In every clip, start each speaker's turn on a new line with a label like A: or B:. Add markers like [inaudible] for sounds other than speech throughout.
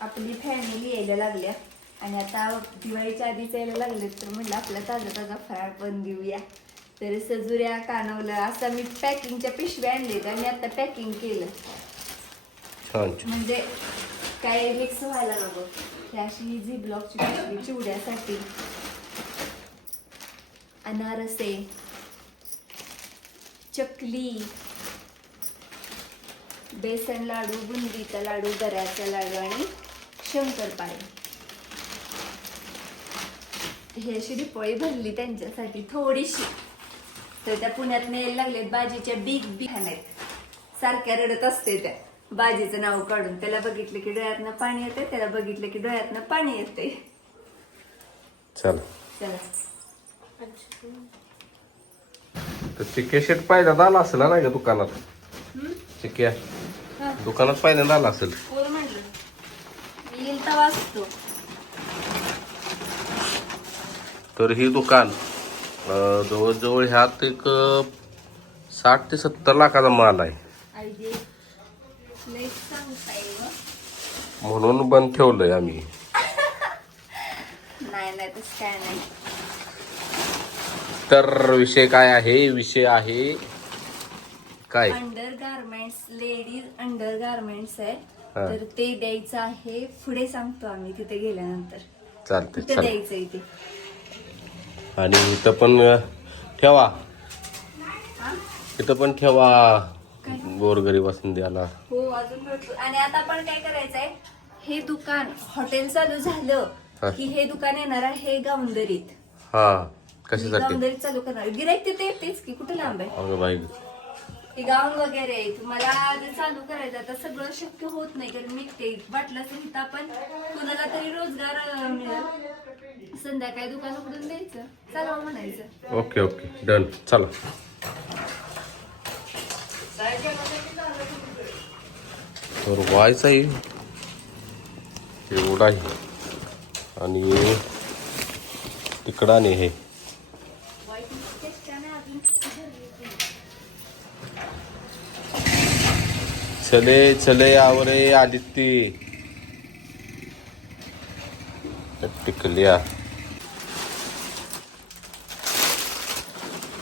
A: आपली फॅमिली यायला लागल्या. आणि आता दिवाळीच्या आधीच यायला लागले तर म्हणलं आपला ताजा ताजा फराळ पण देऊया. तर सजुऱ्या कानवलं असं मी पॅकिंगच्या पिशव्या आणले आणि आता पॅकिंग केलं. म्हणजे काय मिक्स व्हायला नको. ही अशी झी ब्लॉकची पिशवी चिवड्यासाठी. अनारसे चकली बेसन लाडू बुंदीचा लाडू गऱ्याचा लाडू आणि शंकरपाळे ही अशी डिपोळी भरली त्यांच्यासाठी थोडीशी. तर त्या पुण्यात यायला लागलेत बाजीच्या बिग बिग आहेत. सारख्या रडत असते त्या. बाजीचं नाव काढून त्याला बघितलं की डोळ्यातनं पाणी येते त्याला बघितलं की डोळ्यातनं पाणी येते
B: चला.
A: चला.
B: तर शेट पहिल्यांदा आला असेल ना का दुकानात?
A: हा.
B: दुकानात पहिल्यांदा आला असेल.
A: असतो
B: तर ही दुकान जवळजवळ ह्यात एक साठ ते सत्तर लाखाचा माल आहे.
A: व.
B: म्हणून बंद ठेवलंय आम्ही. [laughs] तर विषय काय आहे? विषय आहे काय?
A: Undergarments ladies undergarments आहे
B: हा.
A: तर ते द्यायचं आहे. पुढे सांगतो आम्ही तिथे गेल्यानंतर.
B: चालते
A: कुठे
B: चल
A: द्यायचं इथे
B: आणि इथं पण ठेवा? इथं पण ठेवा.
A: काय?
B: गोरगरीबासून द्यायला
A: हो अजून भरपूर. आणि आता पण काय करायचंय? हे दुकान हॉटेल चालू झालं. की हे दुकान येणार आहे गावंदरीत.
B: हा
A: मी
B: कशासाठी?
A: गावंदरीत चालू करणार. गिराईक तिथे येतेच की कुठे लांब आहे?
B: अगं बाई
A: ते गाऊन वगैरे आहे. तुम्हाला आधी चालू करायचं आता सगळं शक्य होत नाही कारण मी ते वाटलं असेल तर आपण कुणाला तरी रोजगार अं, मिळेल. संध्याकाळी दुकान उघडून द्यायचं चालवा हो म्हणायचं.
B: Okay okay. डन चला. तर व्हायचा आहे. एवढा आहे. आणि तिकडं आणि हे
A: वाईट चेष्टा नाही अजून
B: चले चले आवरे आदित्य. टिकल्या.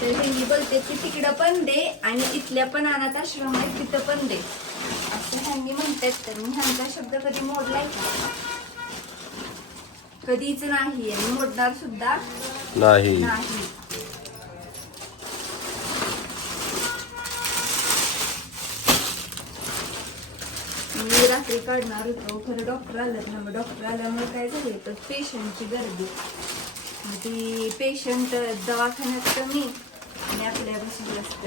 A: तर बोलते की तिकडं पण दे आणि इथल्या पण अनाथ आश्रम आहे तिथं पण दे. असं ह्यांनी म्हणतात तर मी ह्यांचा शब्द कधी मोडलाय का? कधीच नाही आणि मोडणार सुद्धा
B: नाही.
A: रात्री काढणार होतो. खरं डॉक्टर आलं ना मग डॉक्टर आल्यामुळे काय झालं तर पेशंटची गर्दी. ती पेशंट दवाखान्यात कमी आणि आपल्या बसून जास्त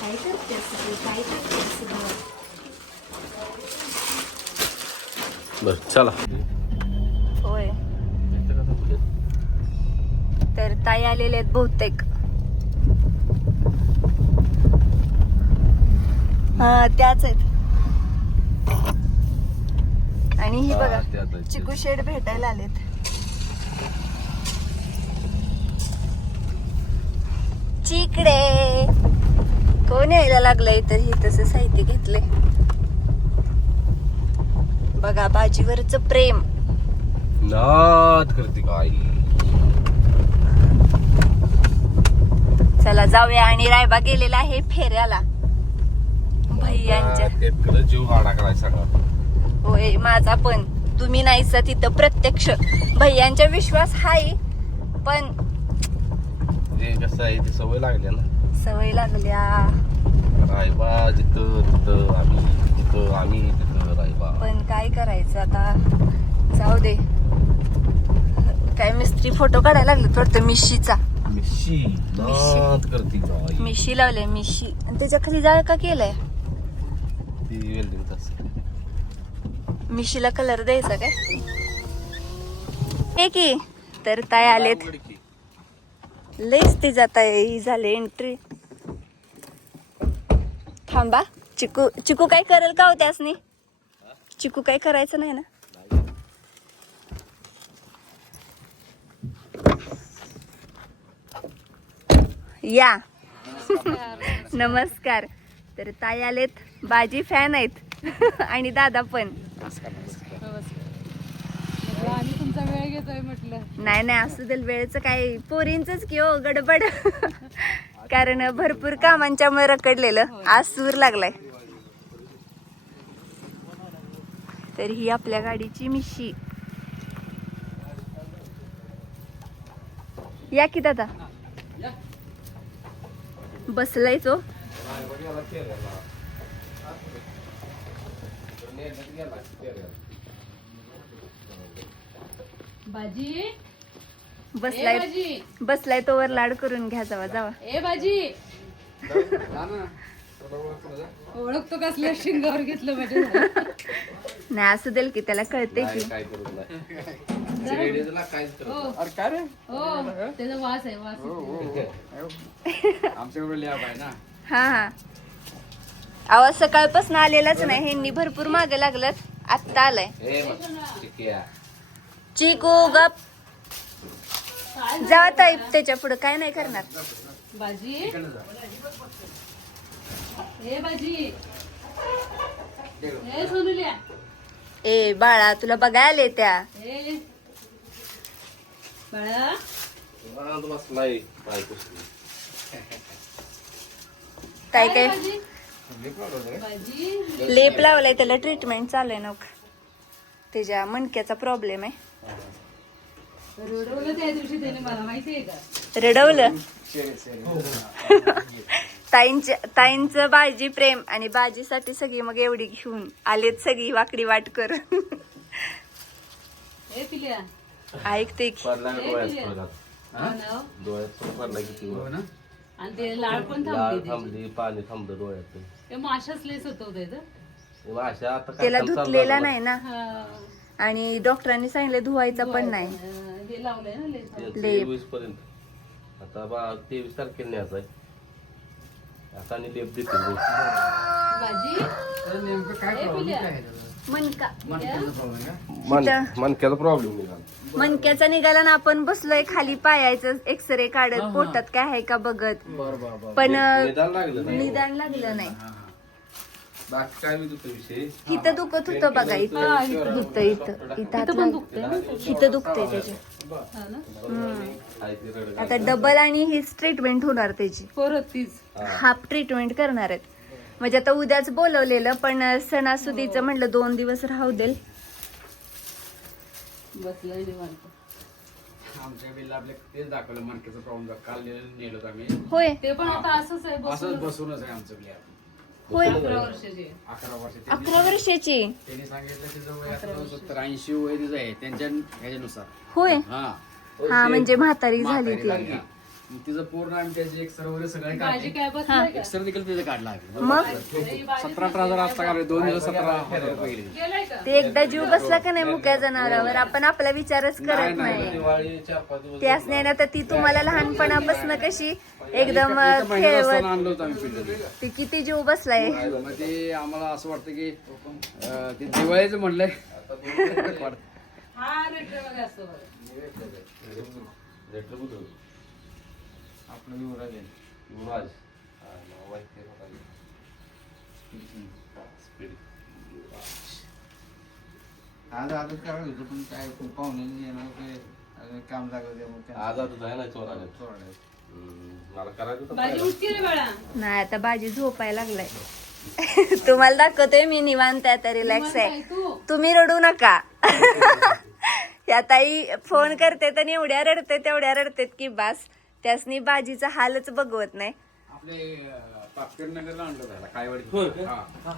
A: काय करते असं ते? काय करते असं?
B: बर चला.
A: होय. तर ताई आलेले आहेत बहुतेक. हा त्याच आहेत. आणि ही बघा. चिकू शेड भेटायला आलेत. चिकडे. कोण यायला लागलंय तर हे तसं साहित्य घेतलंय. बघा बाजीवरच प्रेम.
B: नाद करते काय
A: चला जाऊया आणि रायबा गेलेला आहे फेऱ्याला. भैयांच्या
B: जीव गाडा करायचा
A: होय माझा पण. तुम्ही नाहीसा तिथं प्रत्यक्ष. भैयांच्या विश्वास हाय पण
B: कसं आहे ते सवय लागल्या ना.
A: सवय लागल्या.
B: रायबा जिथं तिथं आम्ही तिथं आम्ही तिथं रायबा.
A: पण काय करायचं आता? जाऊ दे. काय मिस्त्री फोटो काढायला लागले वाटतं मिशीचा.
B: मिशी नाद करते
A: मिशी लावले मिशी. आणि त्याच्याखाली जाळ का केलंय?
B: ती
A: मिशीला कलर द्यायचा काय? हे की तर ताय आलेत. लईच ती जाता ही झाले एंट्री थांबा चिकू चिकू काय करेल का होत्यासनी चिकू काय करायचं नाही ना? या. [laughs] नमस्कार. तर ताई आलेत बाजी फॅन आहेत. [laughs] आणि दादा पण.
C: आम्ही तुमचा वेळ घेतोय म्हटलं.
A: नाही नाही असू दे वेळेचं काय पोरींच की हो गडबड. [laughs] कारण भरपूर कामांच्या मुळे रखडलेलं. आज सूर लागलाय. तर ही आपल्या गाडीची मिशी. या की दादा? बसलाय तो.
C: भाजी
A: बसलाय
C: भाजी
A: बसलाय तोवर लाड करून घ्या जावा जावा.
C: ए भाजी ओळखतो कसल्या शिंगावर घेतलं माझ्या
A: नाही असू देल की त्याला कळते की.
B: काय करू काहीच
C: हो.
D: अरे काय रे?
C: हो. त्याचा वास आहे वास
D: हो
C: येतो. [laughs]
D: आमच्याकडे लॅब आहे ना.
A: हा हा. आवाज सकाळपासून आलेलाच नाही. ह्यांनी भरपूर मागे लागलं आत्ता आलाय. चिकू गप. जावा ताई त्याच्या पुढे. काय नाही करणार.
C: भाजी ए भाजी ए सोनुल्या.
A: ए बाळा तुला बघायला आले त्या
C: बाळा.
A: काय? काय लेप लावलाय त्याला ट्रीटमेंट चालू आहे नक त्याच्या मणक्याचा प्रॉब्लेम आहे.
C: रडवलं त्या दिवशी त्याने मला माहिती आहे का?
A: रडवलं? ताईंच्या ताईंचं बाजी प्रेम आणि बाजीसाठी सगळी मग एवढी घेऊन आलेत सगळी वाकडी वाट कर ऐकते?
C: हो ना, हो.
B: डोळ्यात पण पडला. किती
D: हो
B: वेळ.
D: ना.
C: आणि ते लाळ पण. थांबली
B: पाणी थांबलं डोळ्यात
C: ते माशाच लेस होत होते
B: तेव्हा अशा आता काय
A: त्याला धुतलेला? नाही ना? आणि डॉक्टरांनी सांगितलं धुवायचा पण नाही.
C: हे लावलंय ना लेस
B: ते
A: लेप.
B: तेवीस पर्यंत. आता बा तेवीस तारखेला न्यायचं आहे. आता आणि लेप देतील बघ.
C: भाजी
D: तर नेमकं काय
C: ए,
D: प्रॉब्लेम
C: पिल्या.
D: काय? आहे त्याला?
A: मनका
D: मणक्याचा प्रॉब्लेम का
B: मन- मणक्याचा प्रॉब्लेम निघाला.
A: मनक्याचा निघाला ना आपण बसलोय खाली पायाचं एक्सरे काढत. पोटात काय आहे का बघत.
D: बरं बरं बरं.
A: पण अं,
B: निदान लागलं नाही.
A: निदान लागलं नाही.
B: बाकी काय मी तुझा विषय?
A: इथं दुखत होतं बघा इथं दुखतं इथं इथं हात लाग- इथं दुखतंय त्याच्या
C: हा ना?
B: आहे. ते रडगाणं.
A: आता डबल आणि हीच ट्रीटमेंट होणार त्याची.
C: परत तीच.
A: हाफ ट्रीटमेंट करणार आहेत. म्हणजे आता उद्याच बोलवलेलं पण सणासुदीचं म्हटलं दोन दिवस राहू देल.
C: बसलंय निवांत.
D: आमच्या बिल्ला आपल्या तेच दाखवलं मणक्याचा प्रॉब्लेम काल नेलं नेलं
A: होय.
C: ते पण आता असंच आहे
D: असंच
C: बसून
D: बसूनच आहे आमचं
A: होय.
C: अकरा वर्षाची. आहे.
D: अकरा वर्ष
A: अकरा वर्षाची.
D: त्यांनी सांगितलं तिचं वय आता सत्तर ऐंशी वय तिचं आहे त्यांच्या ह्याच्यानुसार.
A: होय.
D: हा.
A: हा म्हणजे म्हातारी झाली ती
D: तिचं पूर्ण आम्ही त्याची एक वगैरे सगळे
C: भाजी
D: काढले.
C: काय बसलाय का?
D: एक्सरे देखील तिचं काढला.
A: मग?
D: सतरा अठरा हजार आता काढले दोन दिवस सतरा हजार रुपये गेले.
A: ते एकदा जीव बसला का नाही मुक्या जनावरावर? आपण आपला विचारच करत नाही
B: दिवाळी चार पाच दिवस
A: ते असणे ना तर ती तुम्हाला लहानपणापासून कशी एकदम
D: एका महिन्यात
A: खेळवत
D: असताना आणलं होतं आम्ही पिल्लं
A: ती. किती जीव बसलाय?
D: मग ते आम्हाला असं वाटतं की अं, ते दिवाळीचं म्हणलंय.
C: हा रेट वगैरे असतो बघा.
B: लेटर.
D: आपलं युवराज आहे.
B: युवराज.
E: आज आजच करायला होतं पण काय पाहुणे येणार काय काम लागलं त्यामुळे
B: आज आता आहे ना मला करायचं
C: भाजी बाळा.
A: नाही आता बाजी झोपायला लागलाय. [laughs] तुम्हाला दाखवतोय मी निवांत आहे आता रिलॅक्स आहे
C: तू.
A: तुम्ही रडू नका. [laughs] या ताई फोन करते तर एवढ्या रडते तेवढ्या रडतेत की बास. त्यासनी बाजीचा हालच बघवत नाही.
D: आपले पापकेर नगरला आणलं त्याला कायवाडी. हा हा.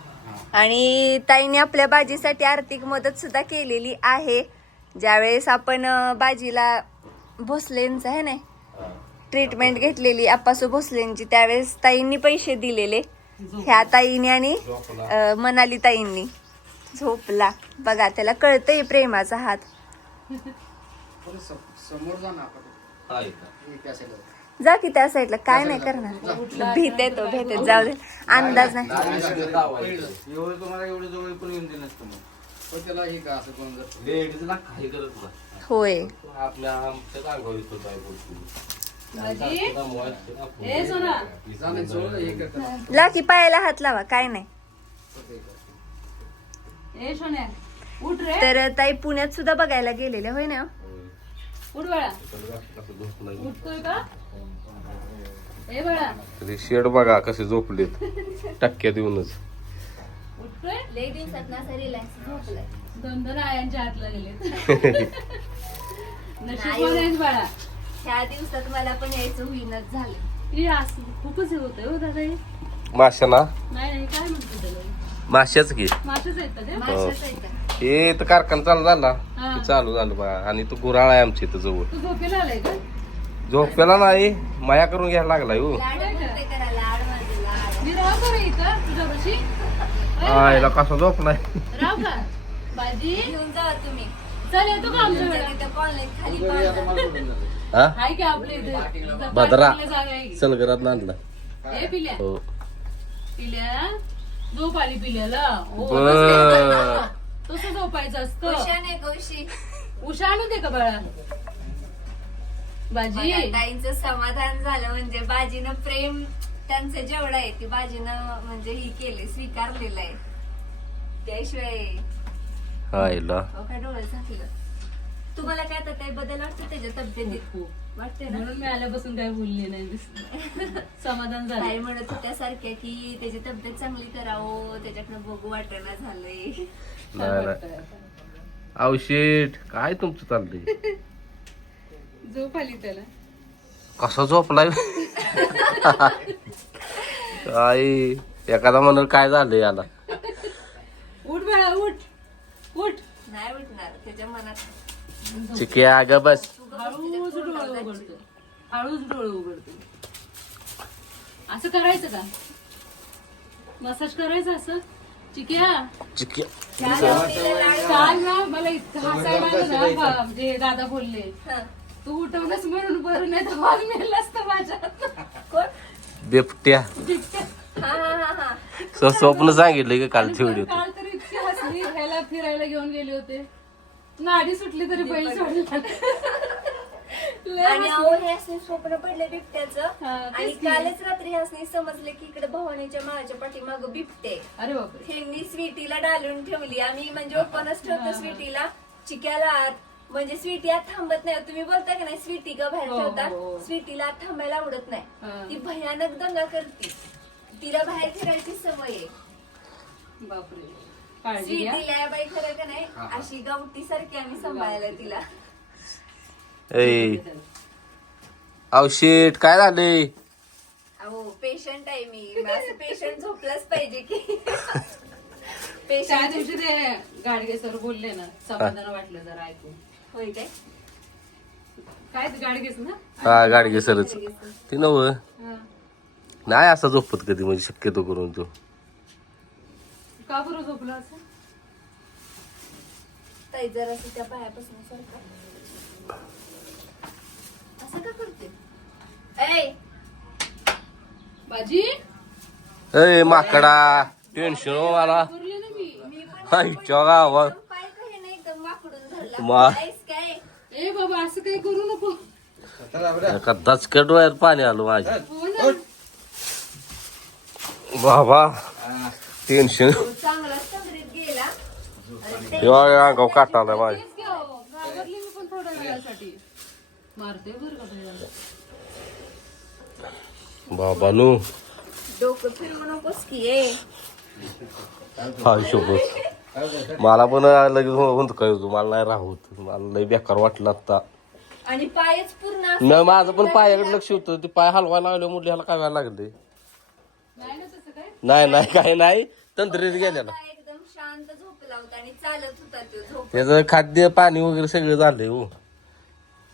A: आणि ताईने आपल्या बाजीसाठी आर्थिक मदत सुद्धा केलेली आहे. ज्यावेळेस आपण बाजीला भोसलेंचं आहे ना ट्रीटमेंट घेतलेली अप्पासू भोसलेंची त्यावेळेस ताईंनी पैसे दिलेले. ह्या ताईने आणि मनाली ताईंनी. झोपला. बघा त्याला कळतंय प्रेमाचा हात.
D: समोर जा
B: का?
D: हे त्या side ला.
A: जा की त्या साईडला. काय नाही करणार. भीते तो भीते. जाऊ दे. अंदाज नाही.
E: एवढं तुम्हाला एवढं जवळ पण येऊन दिलं नसतं मग.
D: पण त्याला हे का
A: होय.
D: हे
A: पायाला हात लावा. काय नाही.
C: ए सोन्या उठ रे.
A: तर ताई पुण्यात सुद्धा बघायला गेलेल्या होय ना?
C: उठ बाळा उठतोय का? ए बाळा
B: तरी शेड बघा कसे झोपलेत. टक्क्यात येऊनच
C: उठतोय
A: लई दिवसात ना असं रिलॅक्स झोपलाय.
C: दोन दोन आयांच्या हातला गेले [laughs] नशीब आहेस बाळा.
A: ह्या दिवसात मला पण यायचं होईनच झालं.
C: हे असं खूपच हे होतंय हो दादा हे.
B: माशा ना?
C: नाही नाही काय म्हणतो त्याला?
B: माशाच की.
C: मासेच आहेत का ते
A: माशाच आहे का?
B: हे तर कारखाना चालू झाला.
C: हा.
B: चालू झालं बघा आणि तो गुराळ आहे आमच्या इथं जवळ.
C: तू झोपेला आलाय का?
B: झोपेला नाही माया करून घ्यायला लागलाय हो.
A: लाड म्हणते करा लाड माझे लाड
C: मी राव का रे इथं तुझ्यापाशी?
B: आईला कसा झोपलाय
C: राव का? बाजी?
A: घेऊन जावा तुम्ही
C: चल येतो का आमच्याकडे
A: तिथं कॉलनीत खाली पाहता.
B: हा?
C: हाय का आपल्या इथे.
B: भद्रा. आणला
C: पिल्या.
B: हो.
C: पिल्या? झोप आली पिल्याला. हो तसं झोपायचं असतं.
A: उशाने कौशी
C: उषा आणू दे का बाळा? बाजी.
A: ताईंचं समाधान झालं म्हणजे बाजीनं प्रेम त्यांचं जेवढं आहे ते बाजीनं म्हणजे ही केले स्वीकारलेलं आहे. त्याशिवाय अहो, काय डोळे झाकलं. तुम्हाला काय आता काही बदल वाटतो त्याच्या तब्येतीत?
C: खूप.
A: वाटते ना?
C: म्हणून मी आल्यापासून काय बोलले नाही दिसलं. समाधान
A: ताई
C: झालं
A: म्हणत होत्या सारख्या की त्याची तब्येत चांगली करावं त्याच्याकडे बघू वाटणं झालंय.
B: नाही नाही. काय तुमचं चाललंय? [laughs]
C: झोप आली त्याला.
B: कसा झोपलाय? आई एखादा म्हणून काय झालं याला?
C: उठ बाळा उठ. उठ.
A: नाही उठणार त्याच्या मनात.
B: चिक्या ग बस.
C: हळूच डोळे उघडतो. हळूच डोळे उघडतो. असं करायचं का? मसाज करायचं असं? चिक्या?
B: चिक्या.
C: काल ना मला इतकं हसायला आलं ना बा- म्हणजे दादा बोलले.
A: हं.
C: तू उठवलंस म्हणून बरं नाही तर वाघ मेला असतं माझ्या
A: कोण?
B: बिबट्या.
A: हा हा हा हा.
B: स- स्वप्न सांगितलं की काल ठेवली होती.
C: काल तर इतकी हसली. ह्याला फिरायला घेऊन गेले होते. नाडी सुटली तरी बैल सोडला.
A: आणि. अहो हे असं स्वप्न पडलं बिबट्याचं.
C: हा, तेच
A: आणि
C: की.
A: कालच रात्री असं समजलं की इकडे भवानीच्या माळाच्या पाठीमाग बिबटे.
C: अरे बापरे.
A: त्यांनी स्वीटीला डालून ठेवली. आम्ही म्हणजे ओपनच ठेवतो स्वीटीला. चिक्याला आत म्हणजे स्वीटी आत थांबत नाही. तुम्ही बोलता की नाही स्वीटी का बाहेर
C: हो, हो, हो.
A: ठेवता स्वीटीला आत थांबायला आवडत
C: हा.
A: नाही ती भयानक दंगा करते. तिला बाहेर फिरायची सवय आहे.
C: बापरे. काळजी घ्या.
A: स्वीटीला या बाई खरं का नाही अशी गावठी सारखी आम्ही सांभाळायला तिला.
B: ए. औषध काय झाले
A: अहो पेशंट आहे मी. असं पेशंट झोपलाच पाहिजे की.
C: त्या
A: पेशंट
C: दिवशी ते गाडगे सर बोलले ना समाधान वाटलं जरा ऐकून.
A: होय काय?
C: काय ते गाडगेच ना?
B: हा गाडगे सरच. ती नव
C: हा.
B: नाही असा झोपत कधी म्हणजे शक्यतो करून तो.
C: का बरं झोपलं असं?
A: ताई जरा त्या पायापासून सरका असं का करते? ऐ.
C: बाजी?
B: ए माकडा. टेन्शन मला.
C: बोलले ना मी.
A: मी पण
B: आईच्या गावात.
A: पाय काही नाही एकदम वाकडून धरला.
B: मा-
A: काहीच काय?
C: ए बाबा असं काही करू नको.
E: चला बरं.
B: एका दचक्या डोळ्यात पाणी आलं माझ्या.
C: हो ना.
B: बाबा
E: हा.
B: टेन्शन.
A: चांगलाच तंद्रीत गेला. आणि ते
B: तेव्हा अंगाव काटाला माझ्या
C: तेच घ्या हो. घाबरली मी पण थोड्या वेळासाठी मारते बरं का भैया
B: बाबा नो
A: डोकं फिरवू नकोस की
B: हा मला पण लगेच म्हणतो काय होतो? मला नाही राहत मला लय बेकार वाटलं आता
A: आणि पायच पूर्ण असं
B: न माझं पण पायाकडे लक्ष होतं. ते पाय हलवायला लागले मुली ह्याला काय व्हायला लागले?
C: नाही ना तसं काय?
B: नाही नाही काय नाही. तंत्रीत गेलेला.
A: एकदम शांत झोपला होता आणि चालत होता तो झोप.
B: त्याचं खाद्य पाणी वगैरे सगळं झालंय हो.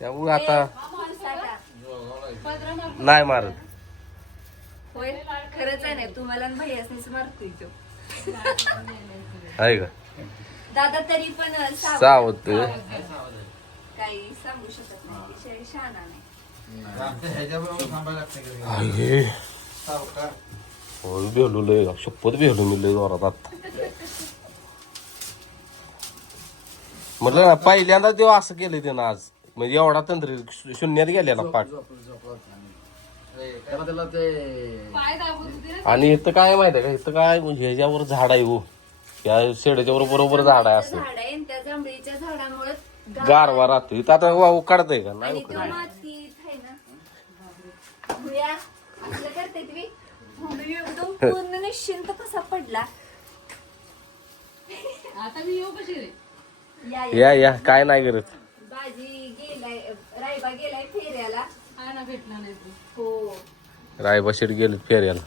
B: त्यामुळे आता नाही मारत
A: होय खरंच आहे ना तुम्हाला आणि भैयासनीच मारतोय तो
B: आहे का
A: दादा तरी पण सावध. काही सांगू शकत नाही विषय शहाणा नाही.
B: आहे
E: सावकार.
B: होय भेलो लय शपथ भेलो मी लय जोरात आता म्हटलं ना पहिल्यांदा तेव्हा असं केलं त्यानं आज म्हणजे एवढा तंत्र शून्यात गेलेला पाठ.
D: तेव्हा त्याला ते
C: पाय दाबत होते ना
B: आणि इथं काय माहिती आहे का? इथं काय म्हणजे ह्याच्यावर झाड आहे हो. या शेडाच्या बरोबर बरोबर झाड आहे असं.
A: झाड आहे आणि त्या जांभळीच्या झाडामुळे
B: गारवा राहतो इथं आता वा उकाडतंय का? नाही
A: आणि तो
B: उकाडत
A: मातीत आहे ना. भुया असलं करते तुम्ही भुया एकदम पूर्ण निश्चिंत कसा पडला.
C: आता मी येऊ कशी रे?
A: या या.
B: या या. काय नाही करत.
A: गेलाय रायबा गेलाय फेऱ्याला.
C: हा ना भेटला नाही तू.
A: हो.
B: रायबा शेड गेले फेऱ्याला.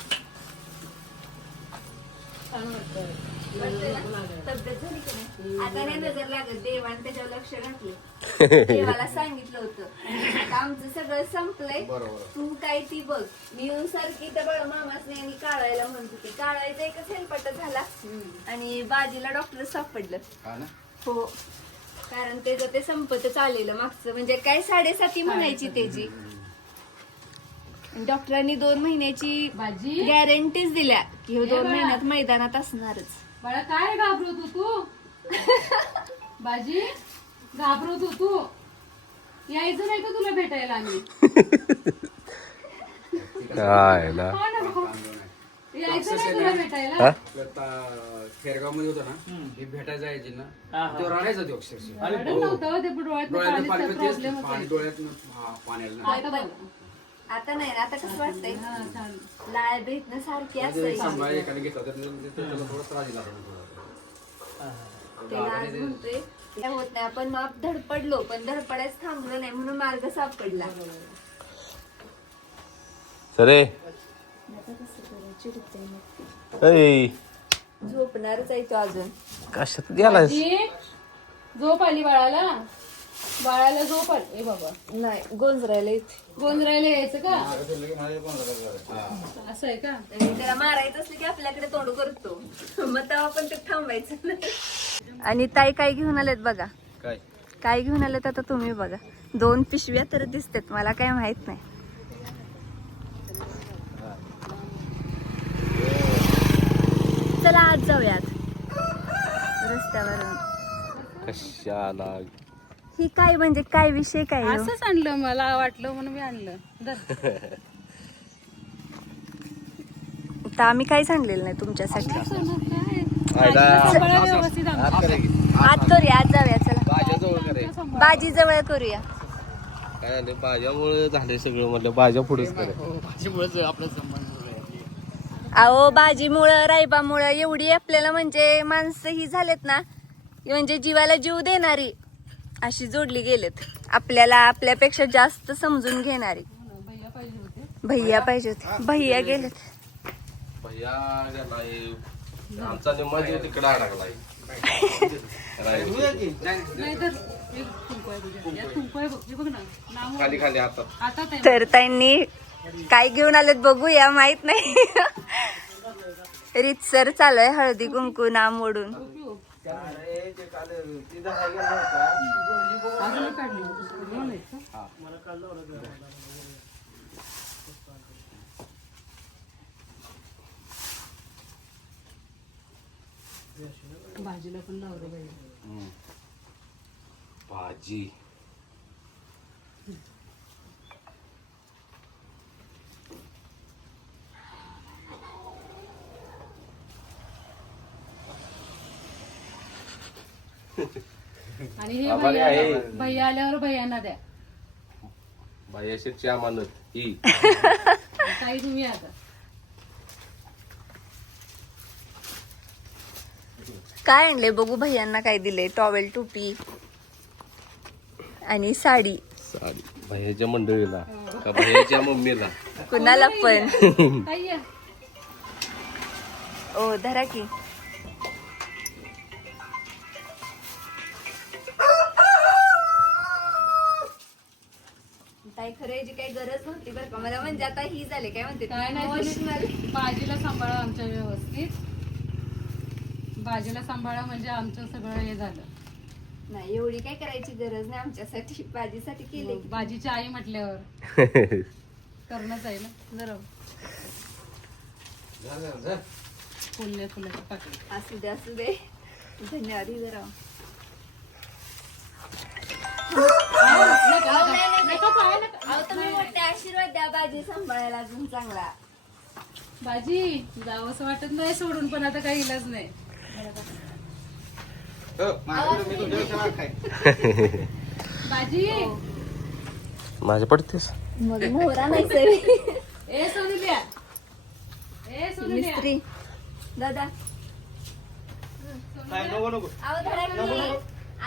C: छान वाटतं
A: तब्येत झाली की नाही? आता नाही नजर लागत देवाने त्याच्यावर लक्ष घातले [laughs] देवाला सांगितलं होतं. आता आमचं सगळं संपलंय. तू काय ती बघ. मी येऊन सारखी त्या बळ मामासने आणि काढायला म्हणत होती. काढायचा एकच हेलपट झाला. आणि बाजीला डॉक्टर सापडलं.
D: हो.
A: कारण त्याचं ते संपत आलेलं मागचं म्हणजे काय साडेसाती म्हणायची त्याची डॉक्टरांनी दोन महिन्याची
C: बाजी
A: गॅरंटीज दिल्या की दोन. महिन्यात मैदानात असणारच.
C: बाळा काय घाबरतो तू? बाजी घाबरतो तू यायचं नाही का तुला भेटायला आम्ही? [laughs]
B: काय ना
C: हा ना भाऊ. यायचं नाही तुला भेटायला?
B: हा?
D: खेरगावमध्ये होता ना हे भेटायला जायचे ना ते रडायचं ते अक्षरशः.
C: रडत नव्हतं ते डोळ्यात
D: डोळ्यात पाणी पण तेच
C: प्रॉब्लेम
D: पाणी डोळ्यात पाण्याला ना.
C: आता बघ.
A: आता नाही आता कसं वाटतंय?
C: हा
A: लाळ भेटणं सारखी
D: ते
A: असायची
D: सांभाळ एकाने घेतला तर ते- त्याला थोडा त्रास दिला
A: त्याला. आज म्हणतोय काय होत नाही आपण माप धडपडलो पण धडपडायच थांबलो नाही म्हणून मार्ग सापडला.
B: सरे.
A: मग.
B: ऐ.
A: झोपणारच आहे तो अजून.
B: कशात गेलायस?
C: बाजी झोप आली बाळाला? बाळाला झोप आली. ए बाबा.
A: नाही गोंजरायला येते.
C: गोंधरायला यायचं का? असं आहे का?
A: आणि त्याला मारायचं असलं की आपल्याकडे तोंड करतो. मग तेव्हा पण ते थांबायचं नाही. आणि ताई काय घेऊन आलेत बघा.
B: काय?
A: काय घेऊन आलेत आता तुम्ही बघा. दोन पिशव्या तर दिसतात मला काय माहीत नाही. आज जाऊयात. रस्त्यावरून.
B: कशाला?
A: ही काय म्हणजे काय विषय काय हो?
C: असंच आणलं मला वाटलं म्हणून मी आणलं. धर.
A: तर आम्ही काहीच आणलेलं नाही तुमच्यासाठी?
C: सोनं काय?
B: आयला.
C: सांभाळा व्यवस्थित आमचं.
A: आज करूया आज जाऊया चला.
B: भाज्या जवळ करे
A: बाजी जवळ करूया.
B: काय झालं? भाज्यामुळे झाले सगळं म्हटलं भाज्या पुढेच करे
D: भाषेमुळेच आपला संबंध.
A: अहो बाजीमुळं रायबामुळं एवढी आपल्याला म्हणजे माणसं ही झालेत ना म्हणजे जीवाला जीव देणारी अशी जोडली गेलेत. आपल्याला आपल्यापेक्षा जास्त समजून घेणारी.
C: भैया पाहिजे होते.
A: भैया पाहिजे होते भैया गेलेत
B: भैया आमचा तिकडे अडकलाय
C: तर
A: त्यांनी काय घेऊन आलेत बघूया माहीत नाही. रितसर चालू आहे हळदी कुंकू नाम ओढून?
C: भाजीला पण लावलं पाहिजे
B: भाजी.
C: आणि हे
B: आभारी आहे.
C: भैया आल्यावर भैयांना द्या.
B: भाज्याशी चहा मानत ही.
C: काही तुम्ही आता.
A: काय आणले बघू भैयांना काय दिले टॉवेल टोपी आणि साडी.
B: साडी. भैयाच्या मंडळीला का भैयाच्या मम्मीला?
A: कुणाला पण.
C: काही या.
A: ओ धरा की. झाले काय म्हणते?
C: काय नाही भाजीला सांभाळा आमच्या व्यवस्थित. भाजीला सांभाळा म्हणजे आमचं सगळं हे झालं.
A: नाही एवढी काय करायची गरज नाही आमच्यासाठी. भाजीसाठी केले
C: भाजीची आई म्हटल्यावर. [laughs] करणंच आहे ना. बरोबर. फुलल्या फुलाच्या पाकळ्या.
A: असू दे असू दे. धन्यवाद ही जरा. अहो तुम्ही मोठे आशीर्वाद द्या भाजी सांभाळायला अजून चांगला.
C: भाजी जावंसं वाटत नाही सोडून पण आता काही इलाज नाही.
E: हो,
C: बाजी.
B: माझ्या पडतेस?
A: मग मोहरा नाही सर.
C: ए सोनुल्या. ए सोनुल्या.
A: मिस्त्री. दादा.
E: काय नको नको.
A: अहो धडा.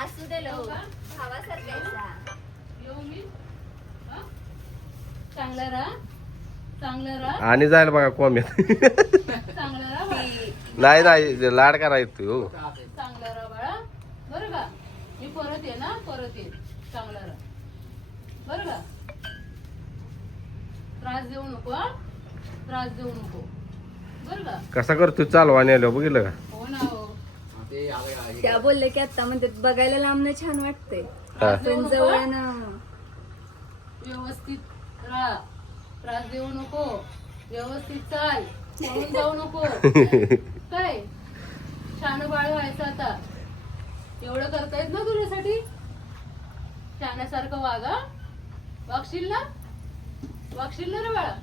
A: असू दे लो. भावासारखायचा
C: येऊ मी. हा? चांगलं राहा. चांगलं राहा.
B: आणि जायला बघा
C: चांगलं राहा बाळा.
B: नाही नाही लाड करायचं तू
C: चांगलं राहा बाळा. बरं का? मी परत ये ना परत ये. चांगलं राहा. बरं का? त्रास देऊ नको हा. त्रास देऊ नको. बरं का?
B: कसा करतोय? चालवा नेलो बघितलं का?
C: हो ना हो.
D: हा, ते आलं
A: त्या बोलले की आता म्हणते बघायला लांबनं छान वाटतंय.
B: हा.
A: पण जवळ ना.
C: व्यवस्थित राहा त्रास देऊ नको. व्यवस्थित चाल. पळून जाऊ नको. [laughs] काय? शान बाळ व्हायचं आता. एवढं करतायत ना तुझ्यासाठी? शाण्यासारखं वागा. वागशील ना? वागशील ना रे बाळा.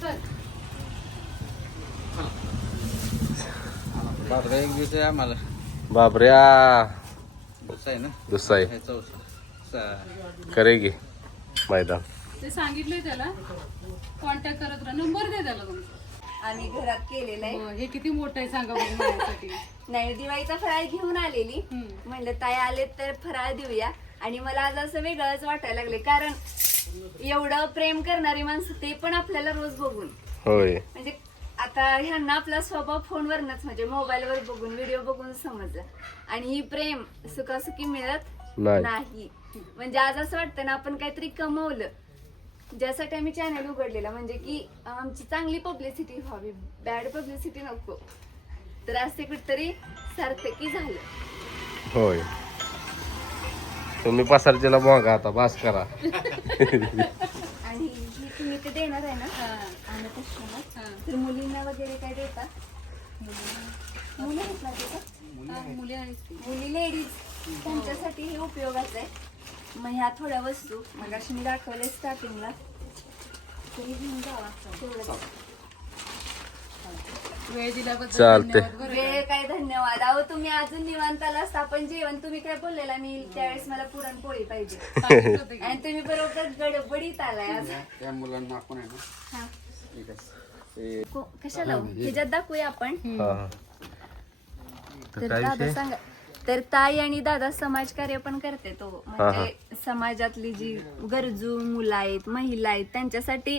C: चल.
E: बापरे एक दिवस आहे आम्हाला.
B: बाबऱ्या
E: दुसरा आहे ना?
B: दुसरा आहे.
E: हे चौथा सा-
B: करे गे मैदान.
C: ते सांगितलंय त्याला. कॉन्टॅक्ट करत राहा. नंबर दे त्याला तुमचा.
A: आम्ही घरात केलेलं आहे.
C: हो, हे किती मोठं आहे सांगा बघू माझ्यासाठी.
A: नाही दिवाळीचा फराळ घेऊन आलेली. म्हणलं ताई आले तर फराळ देऊया. आणि मला आज असं वेगळंच वाटायला लागले कारण एवढं प्रेम करणारी माणसं ते पण आपल्याला रोज बघून.
B: होय.
A: म्हणजे आता ह्यांना आपला स्वभाव फोनवरनच म्हणजे मोबाईलवर बघून व्हिडिओ बघून समजलं. आणि ही प्रेम सुखासुखी मिळत
B: नाही.
A: म्हणजे आज असं वाटतं ना आपण काहीतरी कमवलं. ज्यासाठी आम्ही चॅनल उघडलेला म्हणजे की आमची चांगली पब्लिसिटी व्हावी. बॅड पब्लिसिटी नको. तर असे कुठतरी सार्थकी झालं.
B: होय. तुम्ही पसारचीला बघा आता बास करा.
A: आणि ही तुम्ही ते देणार आहे ना?
C: हा. हा.
A: तर मुलींना वगैरे काय देता? मुलं आहेत ना तिथं?
C: हा, मुली आहेत. ती.
A: मुली लेडीज त्यांच्यासाठी हे उपयोगाचं आहे. मग ह्या थोड्या वस्तू मग अशी मी दाखवले स्टार्टिंगला तुम्ही घेऊन जावा तेवढंच.
C: वेळ दिल्याबद्दल
B: चालतंय.
C: धन्यवाद बरं का?
A: वेळ काय धन्यवाद अहो तुम्ही अजून निवांत आला असता पण जेवण तुम्ही काय बोललेला मी त्यावेळेस मला पुरणपोळी पाहिजे [laughs]
C: सांगितलं होतं की.
A: आणि तुम्ही बरोबर गडबडीत आलाय आज
D: त्या मुलांना आपण आहे ना
A: हा.
D: ठीक आहे ते
A: को- कशाला हो? ह्याच्यात दाखवूया आपण
B: हा, हा. तर
A: तर
B: काय
A: दादा
B: विषय
A: सांगा तर ताई आणि दादा समाजकार्य पण करते तो. म्हणजे समाजातली जी गरजू मुलं आहेत महिला आहेत त्यांच्यासाठी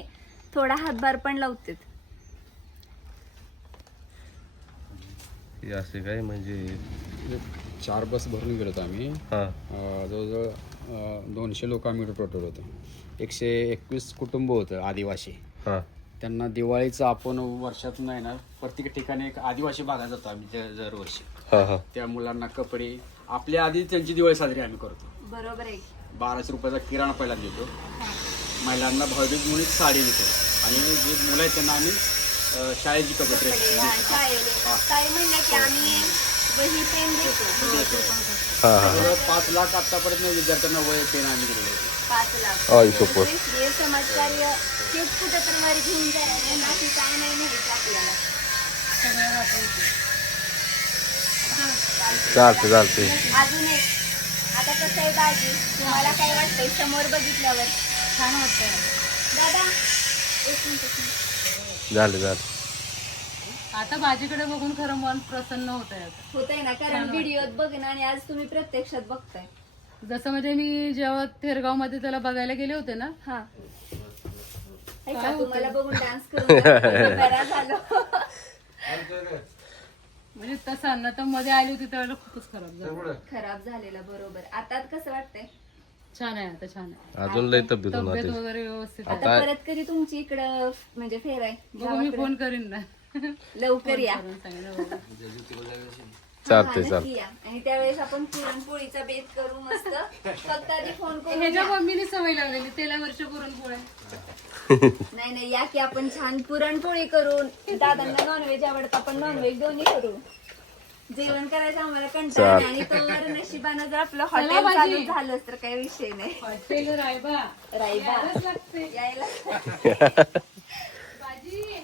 A: थोडा हातभार पण लावतात.
B: हे असे काय म्हणजे?
D: चार बस भरून गेलो होतो आम्ही.
B: हा.
D: अं, जवळजवळ अं, दोनशे लोक आम्ही टोटल होतो. एकशे एकवीस कुटुंब होतं आदिवासी.
B: हा.
D: त्यांना दिवाळीचं आपण वर्षातून आहे ना प्रत्येक ठिकाणी एक आदिवासी भागात जातो आम्ही दर- दरवर्षी.
B: हा हा.
D: त्या मुलांना कपडे. आपल्या आधी त्यांची दिवाळी साजरी आम्ही करतो.
A: बरोबर आहे.
D: बाराशे रुपयाचा किराणा पहिला देतो. महिलांना भावबीज म्हणून साडी देतो. आणि जे मुलं आहेत त्यांना आम्ही अं, शाळेची कपडे
A: कपडे,
D: ड्रेस
A: हा, शाळेला. ताई म्हणल्या की आम्ही वही पेन देतो.
B: हा हा.
D: जवळजवळ पाच लाख आतापर्यंत विद्यार्थ्यांना वय पेन आम्ही दिलेले.
A: पाच लाख.
B: आई शपथ.
A: हे समाजकार्य तेच कुठं तर वर घेऊन जाणार बाकी काय नाही माहिती आपल्याला.
B: चालते चालते
A: अजून एक. आता कसं आहे दाजी तुम्हाला काय वाटतंय? समोर बघितल्यावर
C: छान वाटतंय
A: दादा एक मिनिट.
B: झाले झाले.
C: आता भाजीकडे बघून खरं मन प्रसन्न होत आहे आता.
A: होतंय ना कारण व्हिडिओत बघणं आणि आज तुम्ही प्रत्यक्षात बघताय.
C: जसं म्हणजे मी जेव्हा थेरगावमध्ये त्याला बघायला गेले होते ना
A: हा. ऐका तुम्हाला बघून डान्स करून बरा झालं. [laughs]
C: म्हणजे तसा ना तर मध्ये आली होती त्यावेळेला खूपच खराब झालं.
A: खराब झालेलं बरोबर. आता कसं वाटतंय?
C: छान आहे आता छान आहे.
B: अजून लय तब्येत.
C: वगैरे व्यवस्थित आहे.
A: आता परत कधी तुमची इकडं म्हणजे फेर आहे?
C: बघू मी फोन करीन ना.
A: लवकर या.
C: करून सांगेन हो.
B: चालते
A: हा,
B: चालते
A: या. आणि त्यावेळेस आपण पुरणपोळीचा बेत करू मस्त. फक्त आधी फोन करून
C: ह्याच्या
A: या.
C: मम्मीने सवय लागलेली तेलावरच्या पुरणपोळ्या [laughs]
A: नाही नाही या की आपण छान पुरणपोळी करून दादांना नॉनव्हेज आवडतं आपण नॉनव्हेज दोन्ही करू. जेवण करायचं आम्हाला कंटाळा नाही. आणि तोवर नशिबानं जर आपलं हॉटेल
C: भाजी.
A: चालू झालं तर काही विषय नाही.
C: हॉटेल
A: राईबा
C: लागते
A: यायला. [laughs]
C: भाजी.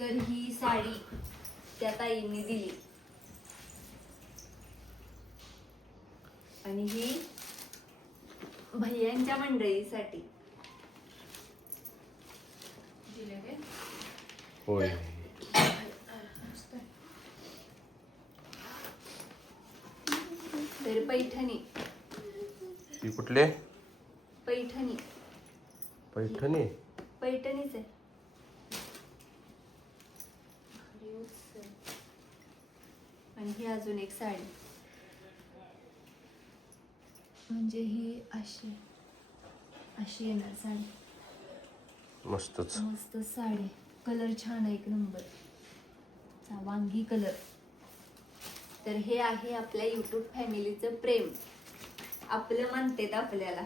A: तर ही साडी त्या ताईंनी दिली. आणि ही भैयांच्या मंडळीसाठी.
B: होय.
A: तर पैठणी.
B: ही कुठले?
A: पैठणी.
B: पैठणी?
A: पैठणीच आहे. आणि ही अजून एक साडी. म्हणजे ही अशी अशी येणार साडी.
B: मस्तच.
A: मस्त साडी. कलर छान आहे एक नंबर. चा वांगी कलर. तर हे आहे आपल्या युट्यूब फॅमिलीचं प्रेम. आपलं म्हणतेत आपल्याला.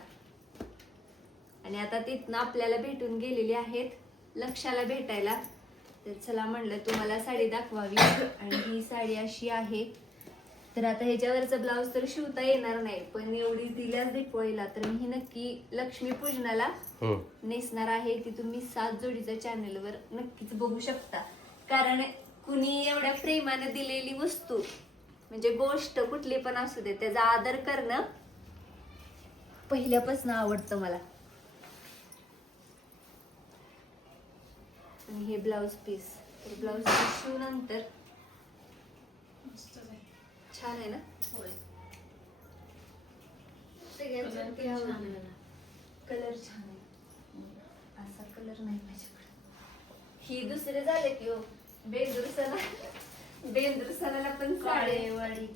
A: आणि आता तिथनं आपल्याला भेटून गेलेली आहेत लक्षाला भेटायला. तर चला म्हणलं तुम्हाला साडी दाखवावी. आणि ही साडी अशी आहे. तर आता ह्याच्यावरचं ब्लाऊज तर शिवता येणार नाही पण एवढी दिल्याच दीपावळीला तर मी ही नक्की लक्ष्मीपूजनाला
B: हम्म
A: नेसणार आहे. ती तुम्ही सात जोडीच्या चॅनलवर नक्कीच बघू शकता. कारण कुणी एवढ्या प्रेमाने दिलेली वस्तू म्हणजे गोष्ट कुठली पण असू दे त्याचा आदर करणं पहिल्यापासून आवडतं मला. आणि हे ब्लाऊज पीस. तर ब्लाऊज पीस शिवनंतर छान आहे ना?
C: कलर. छान आहे. ना.
A: कलर छान आहे. असा कलर नाही माझ्याकडे. ही दुसरे झाले की हो. बेंदूर सणा. बेंदूर सणाला पण
C: काळेवाडी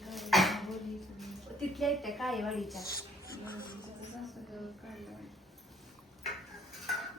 A: तिथल्या आहेत त्या काळेवाडीच्या.